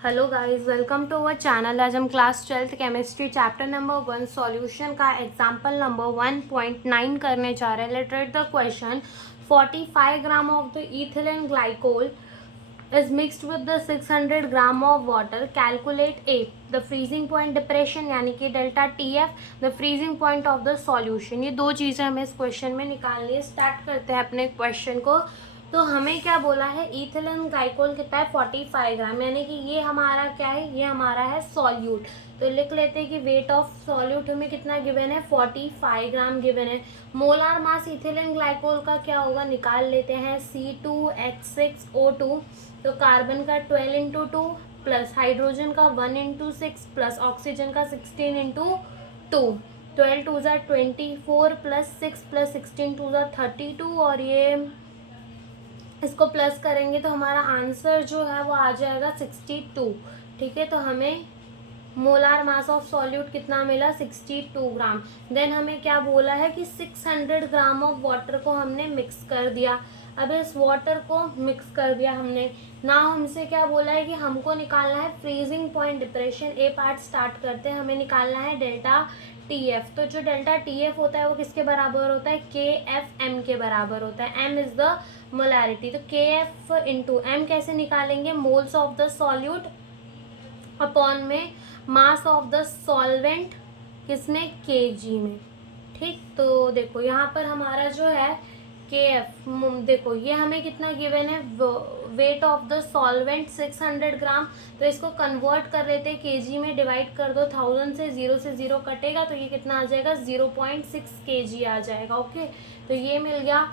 Hello guys, welcome to our channel. आज हम class 12th chemistry chapter number 1 solution का example number 1.9 करने जा रहे हैं। Let's read the question. 45 gram of the ethylene glycol is mixed with the 600 gram of water. Calculate a the freezing point depression यानी कि delta T F, the freezing point of the solution. ये दो चीज़ें हमें इस question में निकालनी है। स्टार्ट करते हैं अपने क्वेश्चन को। तो हमें क्या बोला है, इथिलीन ग्लाइकोल कितना है 45 ग्राम, यानी कि ये हमारा क्या है, ये हमारा है सॉल्यूट। तो लिख लेते हैं कि वेट ऑफ सॉल्यूट हमें कितना गिवन है, 45 ग्राम गिवन है। मोलार मास इथिलीन ग्लाइकोल का क्या होगा, निकाल लेते हैं। C2H6O2, तो कार्बन का 12 इंटू 2 प्लस हाइड्रोजन का 1 इंटू 6 प्लस ऑक्सीजन का 16 इंटू 2। 12 टू ज़ा 24 प्लस 6 प्लस 16 टू ज़ा 32, और ये इसको प्लस करेंगे तो हमारा आंसर जो है वो आ जाएगा 62। ठीक है, तो हमें मोलार मास ऑफ सॉल्यूट कितना मिला, 62 ग्राम। देन हमें क्या बोला है कि 600 ग्राम ऑफ वाटर को हमने मिक्स कर दिया। अब इस वाटर को मिक्स कर दिया हमने ना, हमसे क्या बोला है कि हमको निकालना है फ्रीजिंग पॉइंट डिप्रेशन। ए पार्ट स्टार्ट करते हैं। हमें निकालना है डेल्टा टी एफ। तो जो डेल्टा टी एफ होता है वो किसके बराबर होता है, के एफ एम के बराबर होता है। M is the molarity. तो के एफ इंटू एम कैसे निकालेंगे, moles of the solute upon में मास ऑफ द सॉल्वेंट किसमें, केजी में। ठीक, तो देखो यहाँ पर हमारा जो है के एफ, देखो ये हमें कितना गिवन है, वेट ऑफ द सॉल्वेंट 600 ग्राम। तो इसको कन्वर्ट कर लेते हैं केजी में, डिवाइड कर दो 1000 से, 0 से 0 कटेगा तो ये कितना आ जाएगा, 0.6 केजी आ जाएगा। ओके, तो ये मिल गया।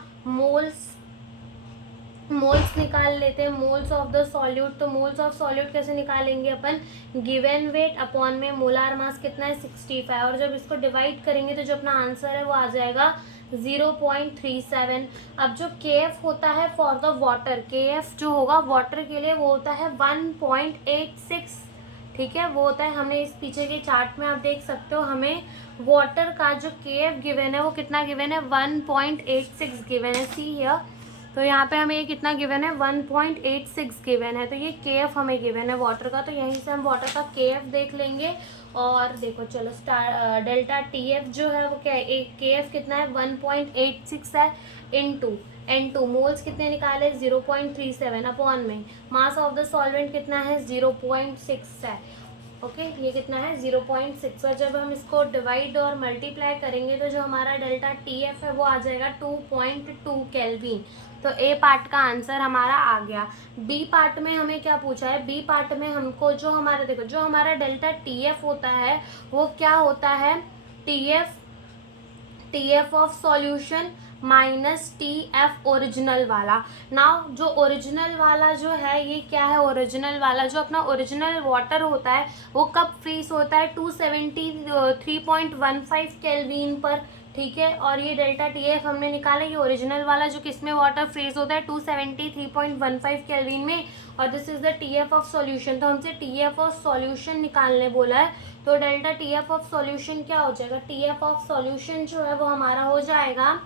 मोल्स निकाल लेते हैं, मोल्स ऑफ द सॉल्यूट। तो मोल्स ऑफ सॉल्यूट कैसे निकालेंगे अपन, गिवन वेट अपॉन में मोलार मास कितना है 65, और जब इसको डिवाइड करेंगे तो जो अपना आंसर है वो आ जाएगा 0.37। अब जो के एफ होता है फॉर द वाटर, के एफ जो होगा वाटर के लिए वो होता है 1.86। ठीक है, वो होता है, हमने इस पीछे के चार्ट में आप देख सकते हो, हमें वाटर का जो के एफ गिवन है वो कितना गिवन है, 1.86 गिवन है। सी हियर, तो यहाँ पे हमें ये कितना गिवन है, 1.86 गिवन है। तो ये के एफ हमें गिवन है वाटर का, तो यहीं से हम वाटर का के एफ देख लेंगे। और देखो चलो डेल्टा टी एफ जो है वो क्या है, एक के एफ कितना है 1.86 है, इनटू N2 मोल्स कितने निकाले 0.37 अपॉन में मास ऑफ द सॉल्वेंट कितना है 0.6 है। ओके, ये कितना है 0.6, और जब हम इसको डिवाइड और मल्टीप्लाई करेंगे तो जो हमारा डेल्टा टी एफ है वो आ जाएगा 2.2 केल्विन। तो ए पार्ट का आंसर हमारा आ गया। बी पार्ट में हमें क्या पूछा है, बी पार्ट में हमको जो हमारा, देखो जो हमारा डेल्टा टी एफ होता है वो क्या होता है, T F of solution minus T F original वाला। नाउ जो ओरिजिनल वाला जो है ये क्या है, ओरिजिनल वाला जो अपना ओरिजिनल वाटर होता है वो कब फ्रीज होता है, 273.15 केल्विन पर। ठीक है, और ये डेल्टा टी एफ हमने निकाला, ये ओरिजिनल वाला जो किसमें वाटर फ्रीज होता है 273.15 केल्विन में, और this is the T F of solution. तो हमसे टी एफ ऑफ सॉल्यूशन निकालने बोला है। तो delta T F of solution क्या हो जाएगा, टी एफ ऑफ सॉल्यूशन जो है वो हमारा हो जाएगा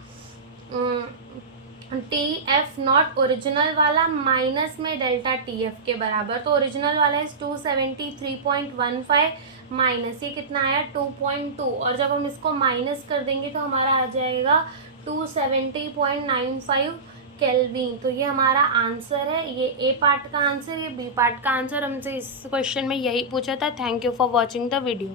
टी एफ नॉट ओरिजिनल वाला माइनस में डेल्टा टी एफ के बराबर। तो ओरिजिनल वाला है 273.15 माइनस ये कितना आया 2.2, और जब हम इसको माइनस कर देंगे तो हमारा आ जाएगा 270.95 केल्विन। तो ये हमारा आंसर है, ये ए पार्ट का आंसर, ये बी पार्ट का आंसर। हमसे इस क्वेश्चन में यही पूछा था। Thank you for watching the video.